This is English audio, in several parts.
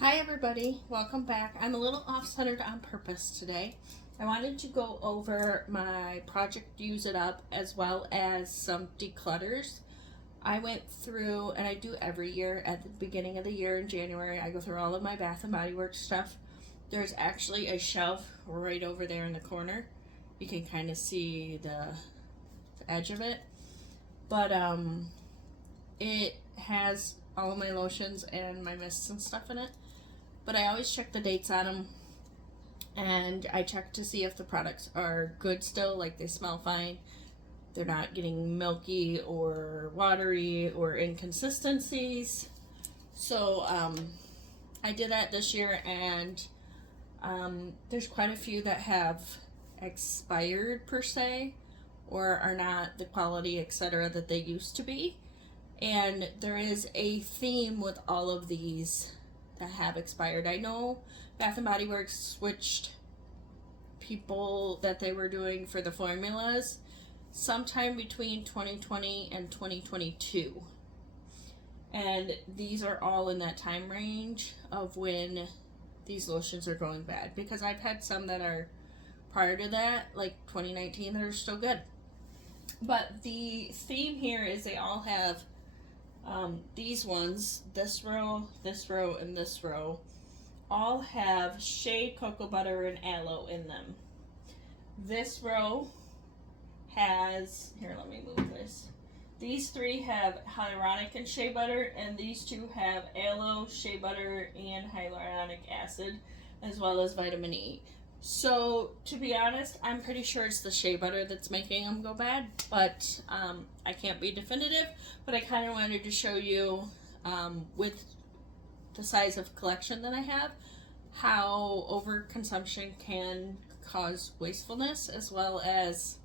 Hi everybody, welcome back. I'm a little off-centered on purpose today. I wanted to go over my project Use It Up as well as some declutters. I went through, and I do every year at the beginning of the year in January, I go through all of my Bath & Body Works stuff. There's actually a shelf right over there in the corner. You can kind of see the edge of it. But it has all of my lotions and my mists and stuff in it. But I always check the dates on them, and I check to see if the products are good still, like they smell fine, they're not getting milky or watery or inconsistencies. So I did that this year, and there's quite a few that have expired per se, or are not the quality, etc., that they used to be. And there is a theme with all of these that have expired. I know Bath and Body Works switched people that they were doing for the formulas sometime between 2020 and 2022. And these are all in that time range of when these lotions are going bad, because I've had some that are prior to that, like 2019, that are still good. But the theme here is they all have these ones, this row, and this row, all have shea, cocoa butter, and aloe in them. This row has, here, let me move this. These three have hyaluronic and shea butter, and these two have aloe, shea butter, and hyaluronic acid, as well as vitamin E. So, to be honest, I'm pretty sure it's the shea butter that's making them go bad, but I can't be definitive. But I kind of wanted to show you, with the size of collection that I have, how overconsumption can cause wastefulness, as well as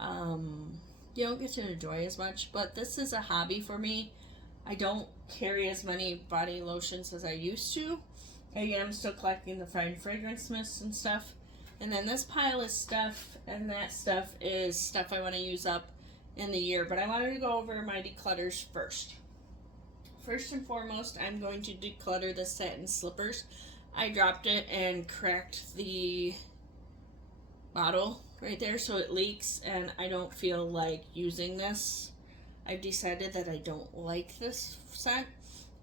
you don't get to enjoy as much. But this is a hobby for me. I don't carry as many body lotions as I used to. I am still collecting the fine fragrance mists and stuff. And then this pile is stuff, and that stuff is stuff I want to use up in the year. But I wanted to go over my declutters first. First and foremost, I'm going to declutter the satin slippers. I dropped it and cracked the bottle right there, so it leaks, and I don't feel like using this. I've decided that I don't like this scent,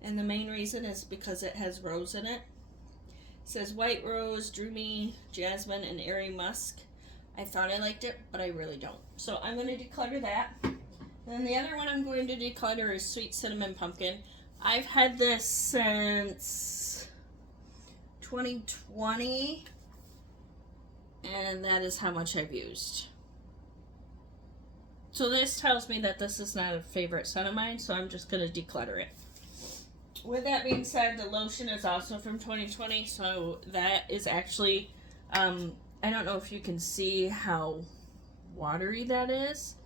and the main reason is because it has rose in it. It says white rose, droomy, jasmine, and airy musk. I thought I liked it, but I really don't. So I'm going to declutter that. And then the other one I'm going to declutter is sweet cinnamon pumpkin. I've had this since 2020, and that is how much I've used. So this tells me that this is not a favorite scent of mine, so I'm just going to declutter it. With that being said, the lotion is also from 2020, so that is actually, I don't know if you can see how watery that is.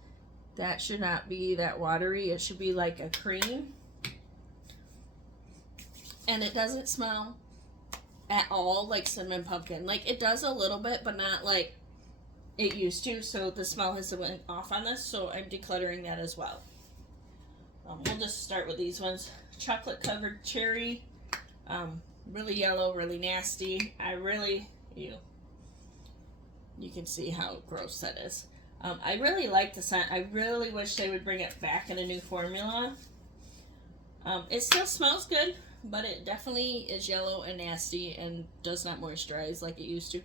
That should not be that watery. It should be like a cream. And it doesn't smell at all like cinnamon pumpkin. Like, it does a little bit, but not like it used to. So the smell has went off on this, so I'm decluttering that as well. We'll just start with these ones. Chocolate covered cherry, really yellow, really nasty. You can see how gross that is. I really like the scent. I really wish they would bring it back in a new formula. It still smells good, but it definitely is yellow and nasty and does not moisturize like it used to.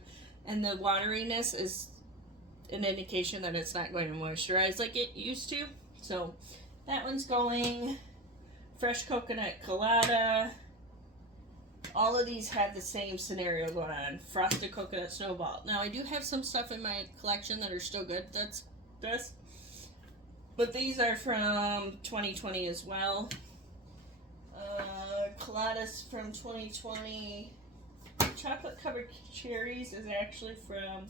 And the wateriness is an indication that it's not going to moisturize like it used to. So that one's going. Fresh coconut colada. All of these have the same scenario going on. Frosted coconut snowball. Now I do have some stuff in my collection that are still good. That's this. But these are from 2020 as well. Coladas from 2020. Chocolate covered cherries is actually from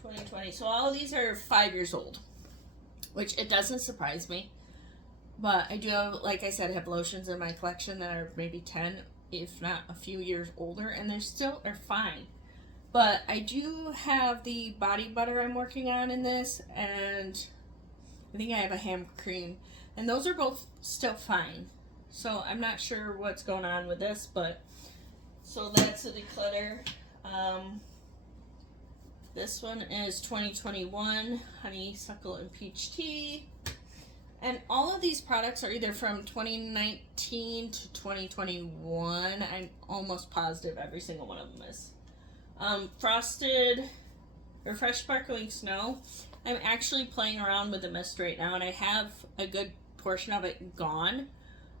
2020. So all of these are 5 years old, which it doesn't surprise me. But I do have, like I said, have lotions in my collection that are maybe 10, if not a few years older, and they still are fine. But I do have the body butter I'm working on in this, and I think I have a hand cream, and those are both still fine. So I'm not sure what's going on with this, but So that's a declutter. This one is 2021 honeysuckle and peach tea. And all of these products are either from 2019 to 2021. I'm almost positive every single one of them is. Frosted or fresh sparkling snow. I'm actually playing around with the mist right now, and I have a good portion of it gone.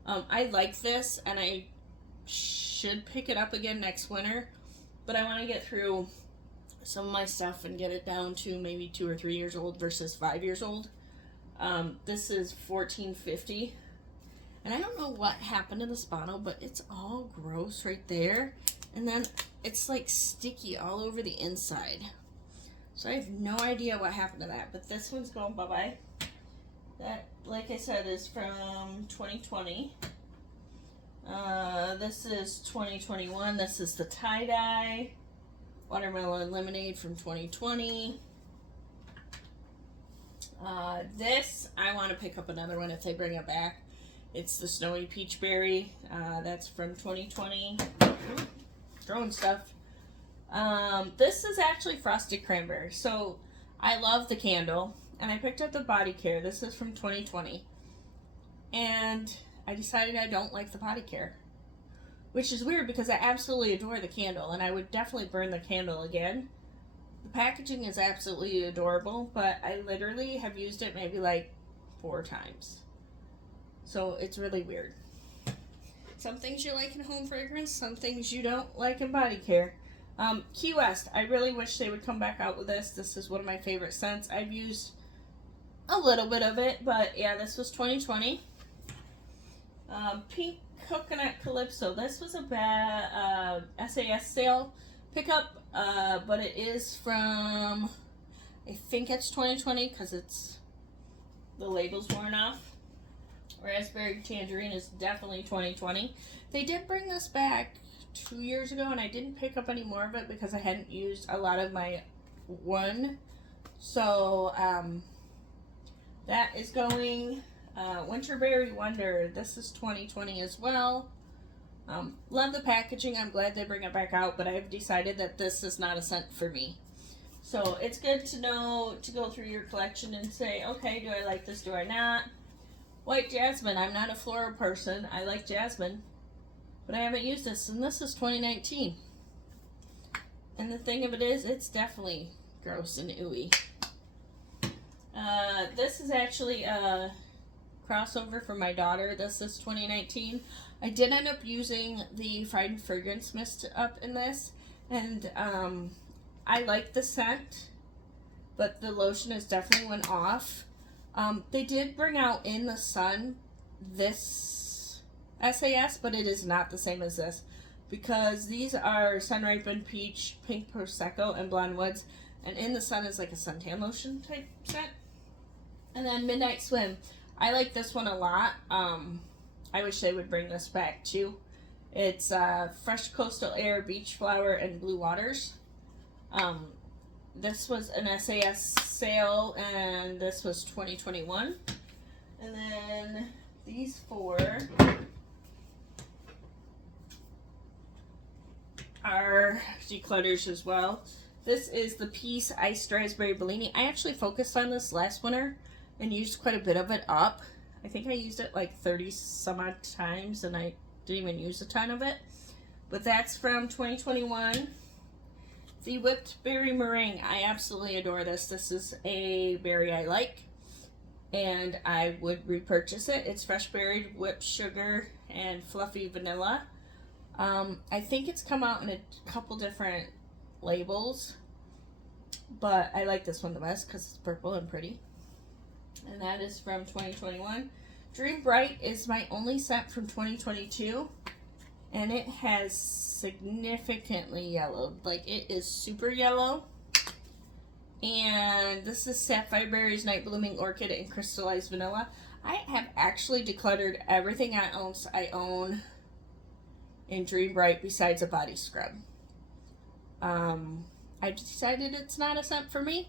I like this, and I should pick it up again next winter, but I want to get through some of my stuff and get it down to maybe 2 or 3 years old versus 5 years old. This is $14.50, and I don't know what happened to this bottle, but it's all gross right there, and then it's like sticky all over the inside. So I have no idea what happened to that, but this one's going bye-bye. That, like I said, is from 2020. This is 2021. This is the tie-dye watermelon lemonade from 2020. This, I want to pick up another one if they bring it back. It's the snowy peach berry. That's from 2020. Throwing stuff. This is actually frosted cranberry. So I love the candle, and I picked up the body care. This is from 2020. And I decided I don't like the body care, which is weird because I absolutely adore the candle, and I would definitely burn the candle again. The packaging is absolutely adorable, but I literally have used it maybe like 4 times. So it's really weird. Some things you like in home fragrance, some things you don't like in body care. Key West, I really wish they would come back out with this. This is one of my favorite scents. I've used a little bit of it, but yeah, this was 2020. Pink Coconut Calypso. This was a bad SAS sale pickup, but it is from, I think it's 2020 because it's, the label's worn off. Raspberry Tangerine is definitely 2020. They did bring this back 2 years ago, and I didn't pick up any more of it because I hadn't used a lot of my one. So that is going. Winterberry Wonder. This is 2020 as well. Love the packaging. I'm glad they bring it back out, but I've decided that this is not a scent for me. So it's good to know, to go through your collection and say, okay, do I like this, do I not? White Jasmine. I'm not a floral person. I like jasmine, but I haven't used this, and this is 2019. And the thing of it is, it's definitely gross and ooey. This is actually a crossover for my daughter. This is 2019. I did end up using the Fried Fragrance Mist up in this, and I like the scent, but the lotion has definitely went off. They did bring out In the Sun this SAS, but it is not the same as this, because these are Sun-Ripened Peach, Pink Prosecco, and Blonde Woods, and In the Sun is like a suntan lotion type scent. And then Midnight Swim. I like this one a lot. I wish they would bring this back too. It's Fresh Coastal Air, Beach Flower, and Blue Waters. This was an SAS sale, and this was 2021. And then these 4 are declutters as well. This is the Peace Iced Raspberry Bellini. I actually focused on this last winter and used quite a bit of it up. I think I used it like 30 some odd times, and I didn't even use a ton of it. But that's from 2021. The Whipped Berry Meringue. I absolutely adore this. This is a berry I like, and I would repurchase it. It's fresh berried whipped sugar and fluffy vanilla. I think it's come out in a couple different labels, but I like this one the best because it's purple and pretty. And that is from 2021. Dream Bright is my only scent from 2022, and it has significantly yellowed. Like, it is super yellow. And this is Sapphire Berries, Night Blooming Orchid, and Crystallized Vanilla. I have actually decluttered everything I own in Dream Bright besides a body scrub. I decided it's not a scent for me,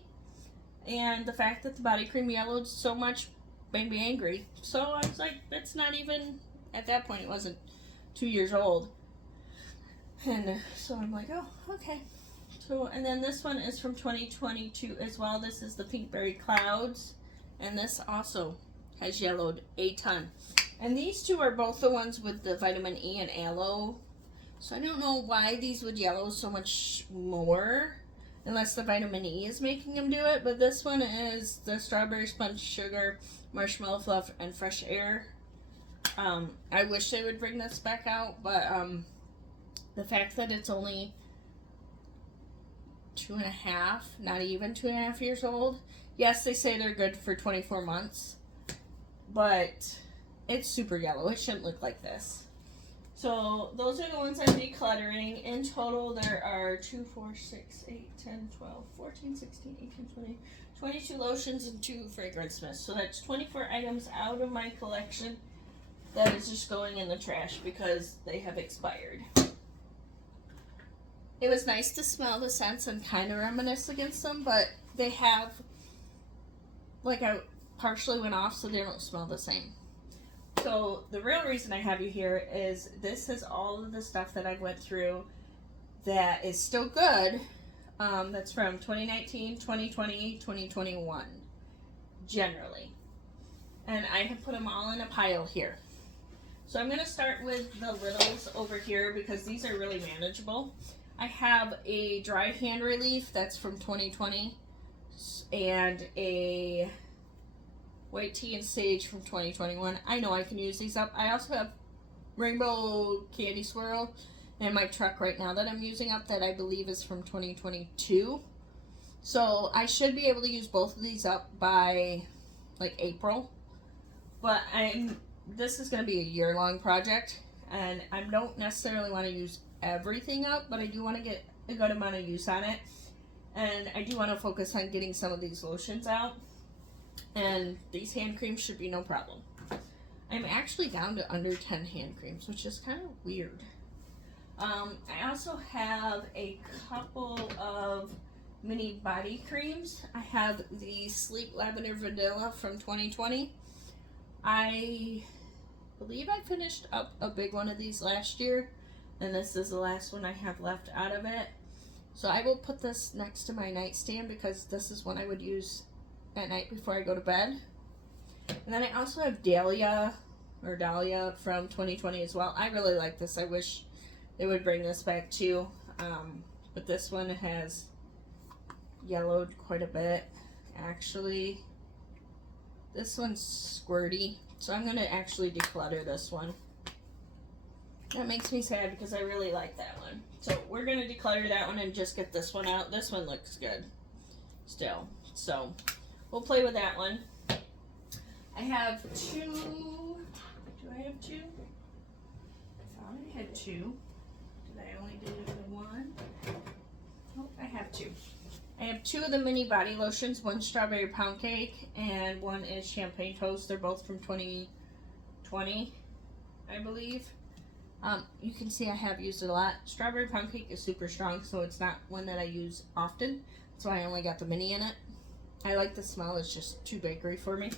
and the fact that the body cream yellowed so much made me angry. So I was like, it's not even, at that point it wasn't 2 years old. And so I'm like, oh, okay. So, and then this one is from 2022 as well. This is the Pinkberry Clouds. And this also has yellowed a ton. And these two are both the ones with the vitamin E and aloe. So I don't know why these would yellow so much more, unless the vitamin E is making them do it. But this one is the strawberry sponge sugar, marshmallow fluff, and fresh air. I wish they would bring this back out, but the fact that it's only 2.5, not even 2.5 years old. Yes, they say they're good for 24 months, but it's super yellow. It shouldn't look like this. So those are the ones I'm decluttering. In total, there are 2, 4, 6, 8, 10, 12, 14, 16, 18, 20, 22 lotions and 2 fragrance mists. So that's 24 items out of my collection that is just going in the trash because they have expired. It was nice to smell the scents and kind of reminisce against them, but they have, like, I partially went off so they don't smell the same. So the real reason I have you here is this is all of the stuff that I went through that is still good. That's from 2019, 2020, 2021, generally. And I have put them all in a pile here. So I'm going to start with the littles over here because these are really manageable. I have a dry hand relief that's from 2020 and a white tea and sage from 2021. I know I can use these up. I also have rainbow candy swirl in my truck right now that I'm using up that I believe is from 2022. So I should be able to use both of these up by like April. But this is going to be a year-long project, and I don't necessarily want to use everything up, but I do want to get a good amount of use on it. And I do want to focus on getting some of these lotions out. And these hand creams should be no problem. I'm actually down to under 10 hand creams, which is kind of weird. I also have a couple of mini body creams. I have the Sleep Lavender Vanilla from 2020. I believe I finished up a big one of these last year, and this is the last one I have left out of it. So I will put this next to my nightstand because this is one I would use at night before I go to bed. And then I also have Dahlia from 2020 as well. I really like this. I wish they would bring this back too. But this one has yellowed quite a bit. Actually, this one's squirty. So I'm going to actually declutter this one. That makes me sad because I really like that one. So we're going to declutter that one and just get this one out. This one looks good still. So we'll play with that one. I have 2. Do I have 2? I thought I had 2. Did I only do the 1? Oh, I have 2. I have 2 of the mini body lotions. One strawberry pound cake and one is champagne toast. They're both from 2020, I believe. You can see I have used it a lot. Strawberry pound cake is super strong, so it's not one that I use often. So I only got the mini in it. I like the smell. It's just too bakery for me.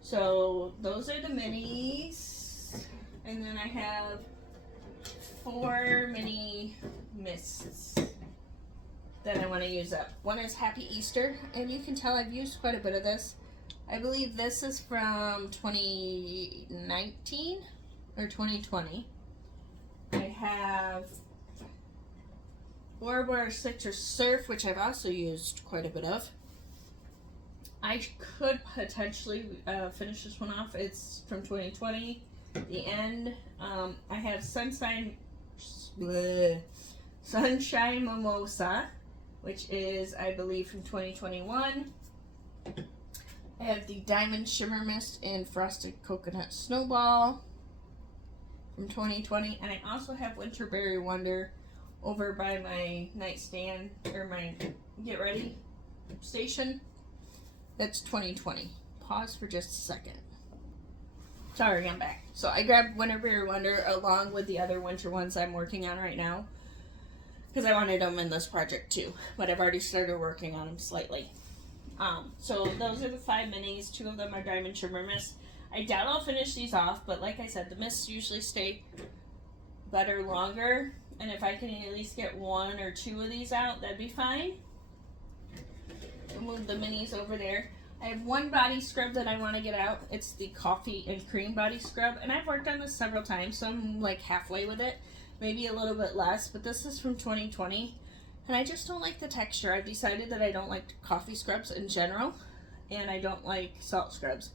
So those are the minis. And then I have 4 mini mists that I want to use up. One is Happy Easter, and you can tell I've used quite a bit of this. I believe this is from 2019 or 2020. I have Bora Citrus Surf, which I've also used quite a bit of. I could potentially finish this one off. It's from 2020, the end. I have Sunshine Mimosa, which is, I believe, from 2021. I have the Diamond Shimmer Mist and Frosted Coconut Snowball from 2020. And I also have Winterberry Wonder over by my nightstand, or my get ready station. That's 2020. Pause for just a second. Sorry, I'm back. So I grabbed Winterberry Wonder along with the other winter ones I'm working on right now, because I wanted them in this project too, but I've already started working on them slightly. So those are the 5 minis. 2 of them are Diamond Shimmer Mist. I doubt I'll finish these off, but like I said, the mists usually stay better longer. And if I can at least get 1 or 2 of these out, that'd be fine. We'll move the minis over there. I have one body scrub that I want to get out. It's the coffee and cream body scrub, and I've worked on this several times, so I'm like halfway with it, maybe a little bit less, but this is from 2020, and I just don't like the texture. I've decided that I don't like coffee scrubs in general, and I don't like salt scrubs.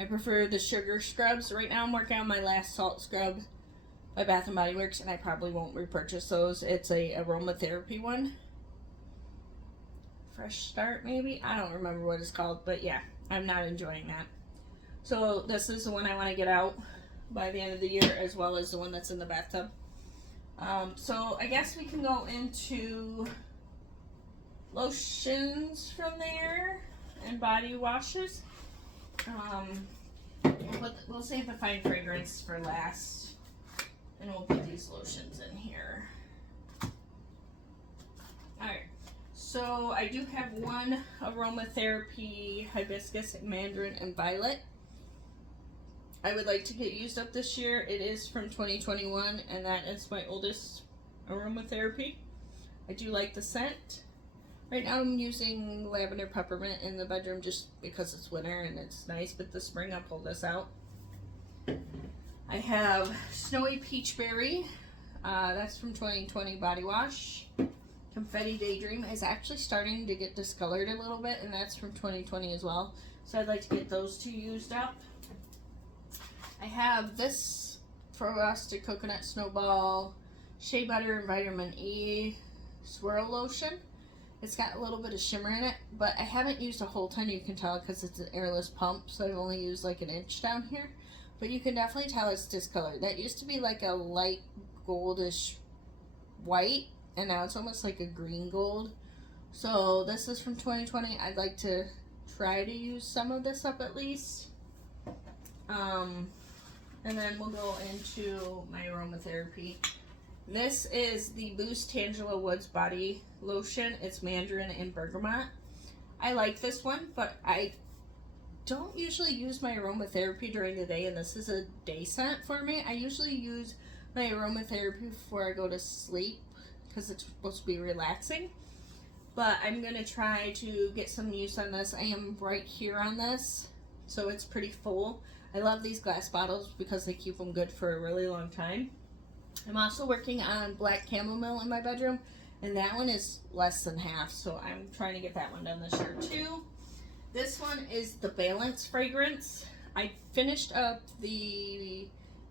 I prefer the sugar scrubs. Right now I'm working on my last salt scrub by Bath & Body Works, and I probably won't repurchase those. It's a aromatherapy one. Fresh Start, maybe? I don't remember what it's called, but yeah, I'm not enjoying that. So this is the one I want to get out by the end of the year, as well as the one that's in the bathtub. So I guess we can go into lotions from there and body washes. We'll save the fine fragrance for last, and we'll put these lotions in here. Alright. So I do have one aromatherapy hibiscus, mandarin, and violet. I would like to get used up this year. It is from 2021, and that is my oldest aromatherapy. I do like the scent. Right now I'm using lavender peppermint in the bedroom just because it's winter and it's nice, but this spring I'll pull this out. I have Snowy Peachberry. That's from 2020 body wash. Confetti Daydream is actually starting to get discolored a little bit, and that's from 2020 as well. So I'd like to get those 2 used up. I have this Frosted Coconut Snowball Shea Butter and Vitamin E Swirl Lotion. It's got a little bit of shimmer in it, but I haven't used a whole ton. You can tell because it's an airless pump, so I've only used like an inch down here. But you can definitely tell it's discolored. That used to be like a light goldish white, and now it's almost like a green gold. So this is from 2020. I'd like to try to use some of this up at least. And then we'll go into my aromatherapy. This is the Boost Tangela Woods Body Lotion. It's mandarin and bergamot. I like this one, but I don't usually use my aromatherapy during the day, and this is a day scent for me. I usually use my aromatherapy before I go to sleep because it's supposed to be relaxing. But I'm going to try to get some use on this. I am right here on this, so it's pretty full. I love these glass bottles because they keep them good for a really long time. I'm also working on black chamomile in my bedroom, and that one is less than half, so I'm trying to get that one done this year too. This one is the Balance fragrance. I finished up the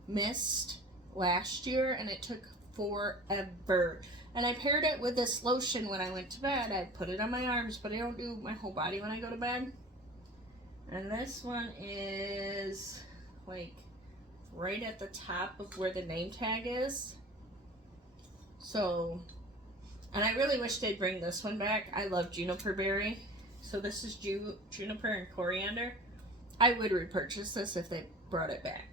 mist last year, and it took forever. And I paired it with this lotion when I went to bed. I put it on my arms, but I don't do my whole body when I go to bed. And this one is like right at the top of where the name tag is. So, and I really wish they'd bring this one back. I love juniper berry. So this is juniper and coriander. I would repurchase this if they brought it back.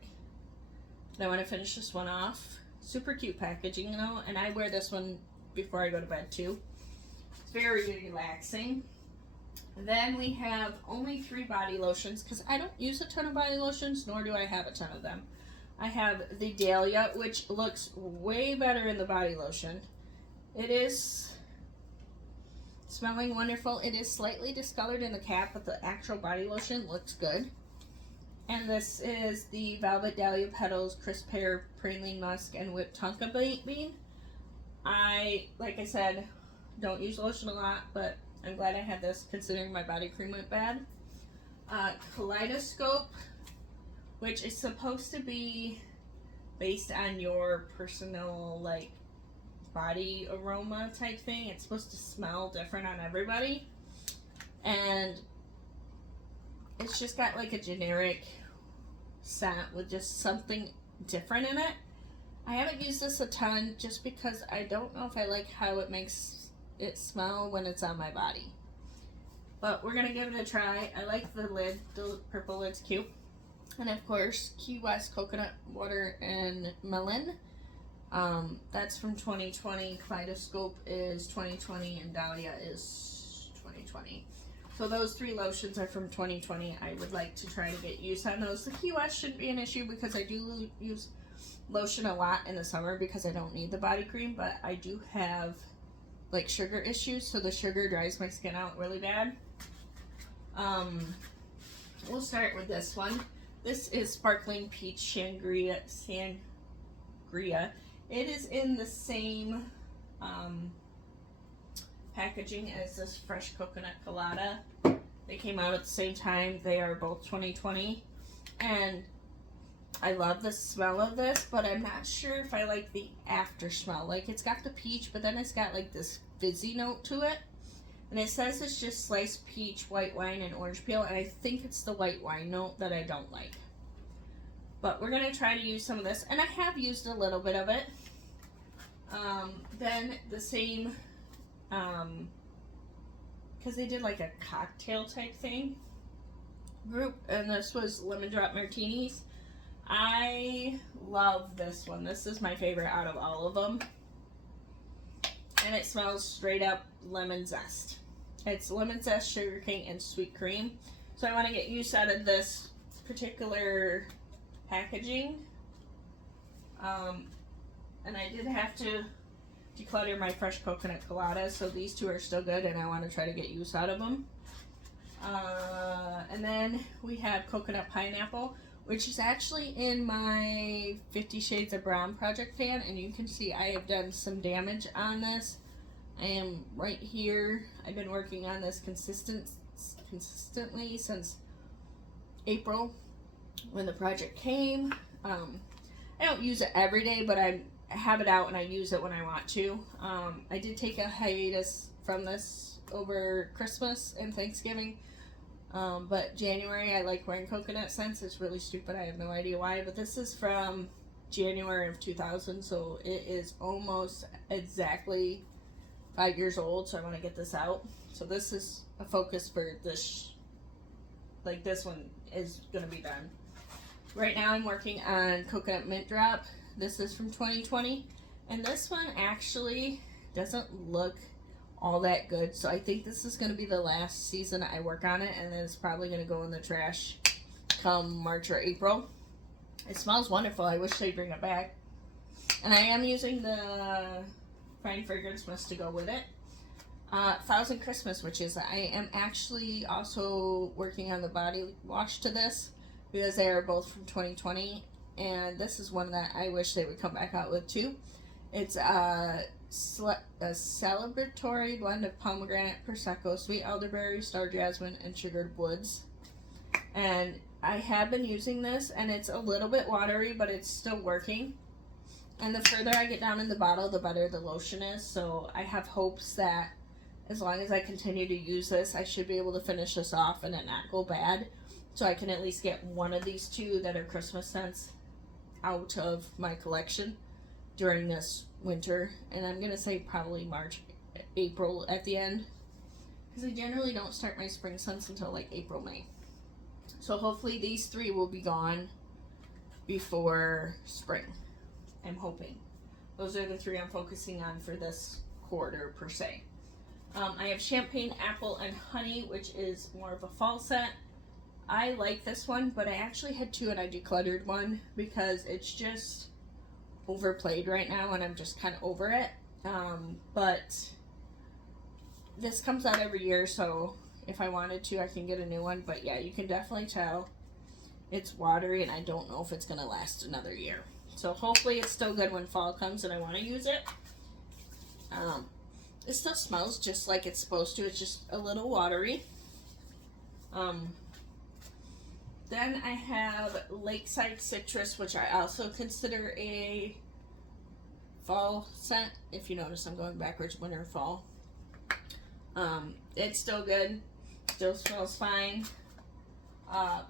And I want to finish this one off. Super cute packaging, you know, and I wear this one before I go to bed too. It's very relaxing. Then we have only 3 body lotions because I don't use a ton of body lotions, nor do I have a ton of them. I have the Dahlia, which looks way better in the body lotion. It is smelling wonderful. It is slightly discolored in the cap, but the actual body lotion looks good. And this is the Velvet Dahlia Petals, Crisp Pear, Praline Musk, and Whipped Tonka Bean. Like I said, don't use lotion a lot, but I'm glad I had this considering my body cream went bad. Kaleidoscope, which is supposed to be based on your personal like body aroma type thing. It's supposed to smell different on everybody, and it's just got like a generic scent with just something different in it. I haven't used this a ton just because I don't know if I like how it makes it smell when it's on my body. But we're going to give it a try. I like the lid. The purple lid's cute. And of course, Key West Coconut Water and Melon. That's from 2020. Kaleidoscope is 2020 and Dahlia is 2020. So those 3 lotions are from 2020. I would like to try to get use on those. The Key West shouldn't be an issue because I do use lotion a lot in the summer because I don't need the body cream, but I do have like sugar issues, so the sugar dries my skin out really bad. We'll start with this one. This is Sparkling Peach Sangria. It is in the same packaging as this Fresh Coconut Colada. They came out at the same time. They are both 2020. And I love the smell of this, but I'm not sure if I like the after smell. Like, it's got the peach, but then it's got like this fizzy note to it. And it says it's just sliced peach, white wine, and orange peel. And I think it's the white wine note that I don't like. But we're going to try to use some of this. And I have used a little bit of it. Then the same, because they did like a cocktail type thing group. And this was Lemon Drop Martinis. I love this one. This is my favorite out of all of them. And it smells straight up lemon zest. It's lemon zest, sugar cane, and sweet cream. So I want to get use out of this particular packaging. And I did have to declutter my Fresh Coconut Colada, so these two are still good, and I want to try to get use out of them. And then we have Coconut Pineapple, which is actually in my 50 Shades of Brown project pan, and you can see I have done some damage on this. I am right here. I've been working on this consistently since April when the project came. I don't use it every day, but I have it out and I use it when I want to. I did take a hiatus from this over Christmas and Thanksgiving. But January, I like wearing coconut scents. It's really stupid. I have no idea why. But this is from January of 2000. So it is almost exactly 5 years old. So I want to get this out. So this is a focus for this. Like, this one is going to be done. Right now I'm working on Coconut Mint Drop. This is from 2020. And this one actually doesn't look all that good, so I think this is going to be the last season I work on it, and then it's probably going to go in the trash come March or April. It smells wonderful. I wish they'd bring it back. And I am using the Fine Fragrance Mist to go with it. Thousand Christmas Witches. I am actually also working on the body wash to this because they are both from 2020, and this is one that I wish they would come back out with too. It's a celebratory blend of pomegranate, prosecco, sweet elderberry, star jasmine, and sugared woods. And I have been using this, and it's a little bit watery, but it's still working. And the further I get down in the bottle, the better the lotion is. So I have hopes that as long as I continue to use this, I should be able to finish this off and it not go bad. So I can at least get one of these two that are Christmas scents out of my collection during this winter. And I'm going to say probably March, April at the end. Because I generally don't start my spring scents until like April, May. So hopefully these three will be gone before spring. I'm hoping. Those are the three I'm focusing on for this quarter per se. I have Champagne, Apple, and Honey, which is more of a fall scent. I like this one, but I actually had two and I decluttered one because it's just overplayed right now and I'm just kind of over it. But this comes out every year, so if I wanted to, I can get a new one. But yeah, you can definitely tell it's watery and I don't know if it's going to last another year. So hopefully it's still good when fall comes and I want to use it. It still smells just like it's supposed to. It's just a little watery. Then I have Lakeside Citrus, which I also consider a fall scent. If you notice, I'm going backwards, winter, fall. It's still good. Still smells fine.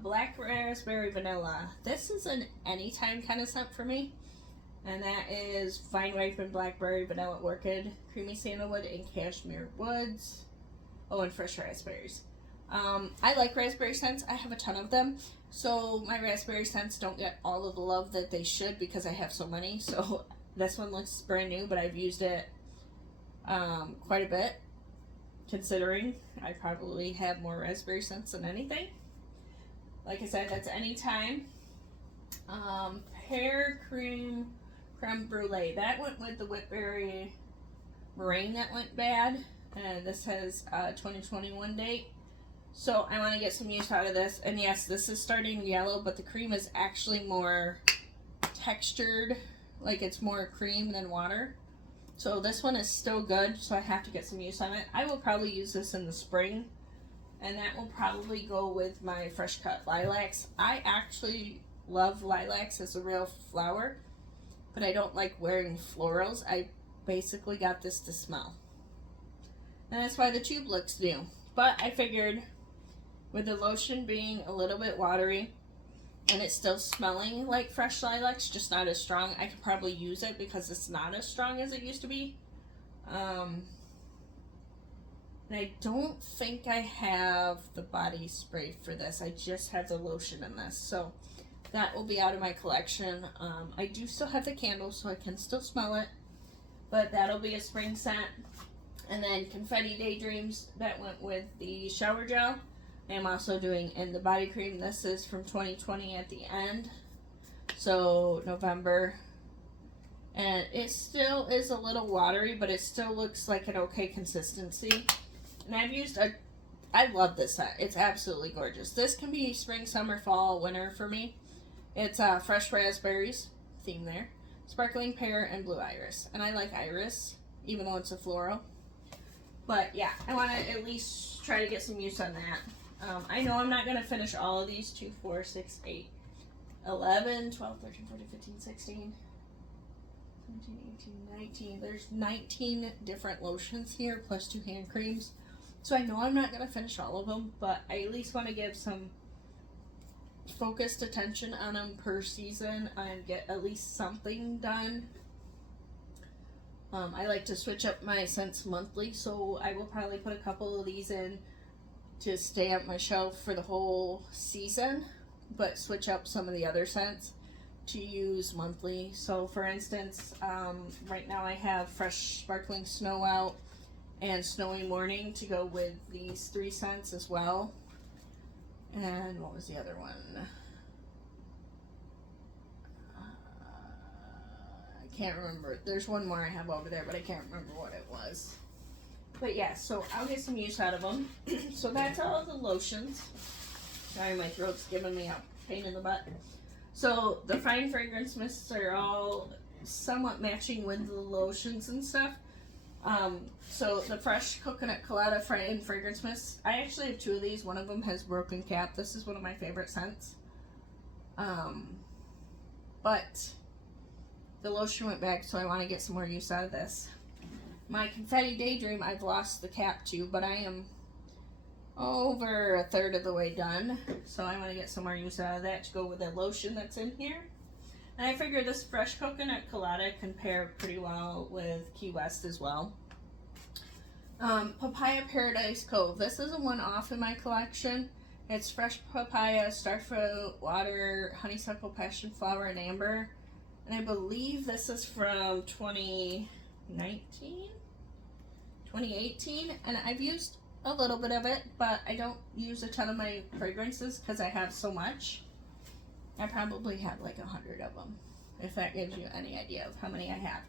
Black Raspberry Vanilla. This is an anytime kind of scent for me. And that is Vine Ripened Blackberry, Vanilla Orchid, Creamy Sandalwood, and Cashmere Woods. Oh, and fresh raspberries. I like raspberry scents. I have a ton of them. So my raspberry scents don't get all of the love that they should because I have so many. So this one looks brand new, but I've used it quite a bit. Considering I probably have more raspberry scents than anything. Like I said, that's anytime. Pear Cream Creme Brulee. That went with the Whitberry Meringue that went bad. And this has a 2021 date. So I want to get some use out of this. And yes, this is starting yellow, but the cream is actually more textured. Like it's more cream than water. So this one is still good, so I have to get some use on it. I will probably use this in the spring, and that will probably go with my fresh cut lilacs. I actually love lilacs as a real flower, but I don't like wearing florals. I basically got this to smell. And that's why the tube looks new. But I figured with the lotion being a little bit watery, and it's still smelling like fresh lilacs, just not as strong, I could probably use it because it's not as strong as it used to be. And I don't think I have the body spray for this. I just have the lotion in this. So that will be out of my collection. I do still have the candles, so I can still smell it. But that'll be a spring scent. And then Confetti Daydreams, that went with the shower gel. I'm also doing in the body cream. This is from 2020 at the end, so November, and it still is a little watery, but it still looks like an okay consistency. And I've used I love this set. It's absolutely gorgeous. This can be spring, summer, fall, winter for me. It's fresh raspberries theme there, sparkling pear, and blue iris. And I like iris, even though it's a floral. But yeah, I want to at least try to get some use on that. I know I'm not going to finish all of these. 2, 4, 6, 8, 11, 12, 13, 14, 15, 16, 17, 18, 19. There's 19 different lotions here, plus 2 hand creams. So I know I'm not going to finish all of them, but I at least want to give some focused attention on them per season and get at least something done. I like to switch up my scents monthly, so I will probably put a couple of these in to stay on my shelf for the whole season, but switch up some of the other scents to use monthly. So for instance, right now I have Fresh Sparkling Snow out and Snowy Morning to go with these 3 scents as well. And what was the other one? I can't remember. There's one more I have over there, but I can't remember what it was. But yeah, so I'll get some use out of them. So that's all of the lotions. Sorry, my throat's giving me a pain in the butt. So the fine fragrance mists are all somewhat matching with the lotions and stuff. So the fresh coconut colada fine fragrance mists, I actually have 2 of these. One of them has broken cap. This is one of my favorite scents. But the lotion went back, so I want to get some more use out of this. My Confetti Daydream, I've lost the cap to, but I am over a third of the way done. So I want to get some more use out of that to go with the lotion that's in here. And I figure this fresh coconut colada can pair pretty well with Key West as well. Papaya Paradise Cove. This is a one-off in my collection. It's fresh papaya, starfruit, water, honeysuckle, passion flower, and amber. And I believe this is from 2018, and I've used a little bit of it, but I don't use a ton of my fragrances because I have so much. I probably have like 100 of them, if that gives you any idea of how many I have.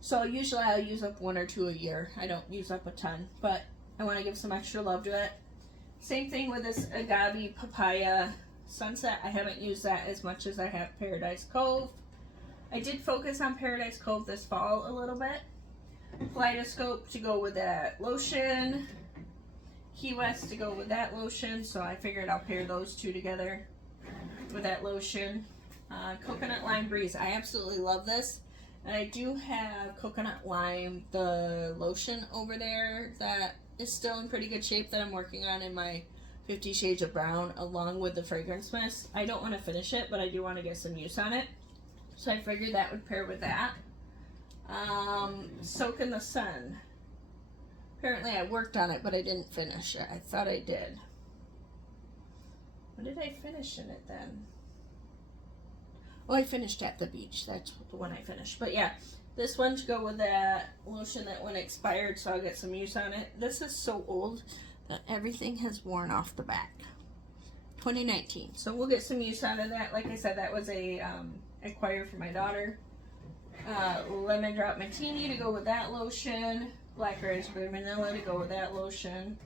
So usually I'll use up 1 or 2 a year. I don't use up a ton, but I want to give some extra love to it. Same thing with this Agave Papaya Sunset. I haven't used that as much as I have Paradise Cove. I did focus on Paradise Cove this fall a little bit. Kaleidoscope to go with that lotion. Key West to go with that lotion. So I figured I'll pair those 2 together with that lotion. Coconut Lime Breeze. I absolutely love this. And I do have Coconut Lime, the lotion over there that is still in pretty good shape that I'm working on in my 50 Shades of Brown along with the fragrance mist. I don't want to finish it, but I do want to get some use on it. So I figured that would pair with that. Soak in the Sun. Apparently I worked on it, but I didn't finish it. I thought I did. When did I finish in it then? Oh, I finished at the beach. That's the one I finished. But yeah, this one to go with that lotion that one expired, so I'll get some use on it. This is so old that everything has worn off the back. 2019. So we'll get some use out of that. Like I said, that was a acquired for my daughter. Lemon Drop Martini to go with that lotion. Black Raspberry Vanilla to go with that lotion.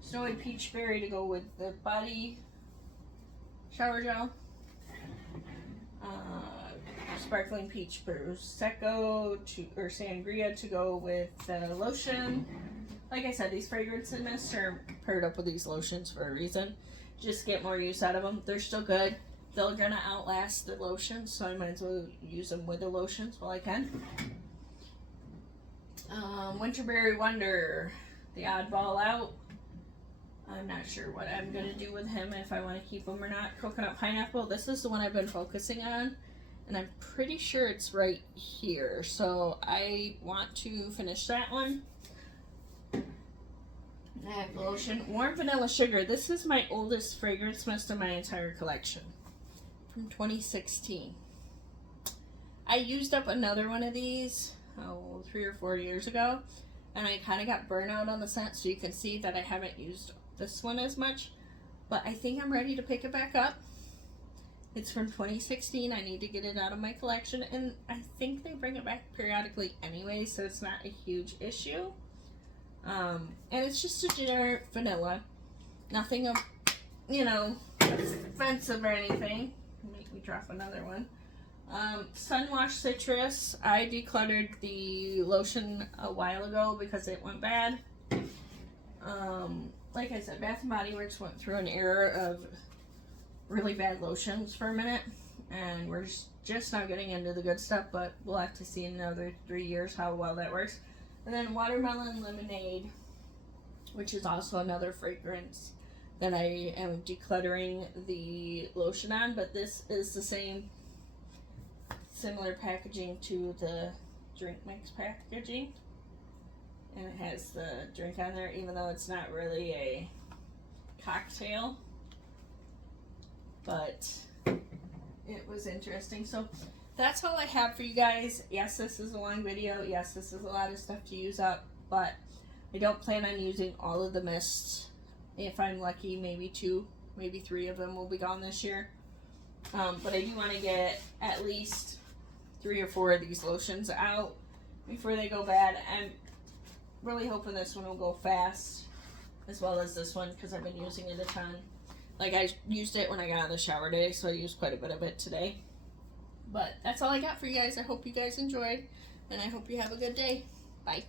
Snowy Peach Berry to go with the body shower gel. Sparkling Peach Prosecco or Sangria to go with the lotion. Like I said, these fragrance mists are paired up with these lotions for a reason. Just get more use out of them. They're still good. They're gonna outlast the lotions, so I might as well use them with the lotions while I can. Winterberry Wonder, the oddball out. I'm not sure what I'm gonna do with him, if I want to keep him or not. Coconut Pineapple, this is the one I've been focusing on, and I'm pretty sure it's right here, so I want to finish that one. I have lotion. Warm Vanilla Sugar, this is my oldest fragrance mist in my entire collection, from 2016. I used up another one of these 3 or 4 years ago, and I kind of got burnout on the scent, so you can see that I haven't used this one as much, but I think I'm ready to pick it back up. It's from 2016. I need to get it out of my collection, and I think they bring it back periodically anyway, so it's not a huge issue. And it's just a generic vanilla, nothing of, offensive or anything. Make me drop another one. Sunwash Citrus, I decluttered the lotion a while ago because it went bad. Like I said, Bath & Body Works went through an era of really bad lotions for a minute, and we're just now getting into the good stuff, but we'll have to see in another 3 years how well that works. And then Watermelon Lemonade, which is also another fragrance that I am decluttering the lotion on, but this is the similar packaging to the drink mix packaging, and it has the drink on there, even though it's not really a cocktail, but it was interesting. So that's all I have for you guys. Yes, this is a long video. Yes, this is a lot of stuff to use up, but I don't plan on using all of the mists. If I'm lucky, maybe 2, maybe 3 of them will be gone this year. But I do want to get at least 3 or 4 of these lotions out before they go bad. I'm really hoping this one will go fast, as well as this one, because I've been using it a ton. Like, I used it when I got out of the shower today, so I used quite a bit of it today. But that's all I got for you guys. I hope you guys enjoyed, and I hope you have a good day. Bye.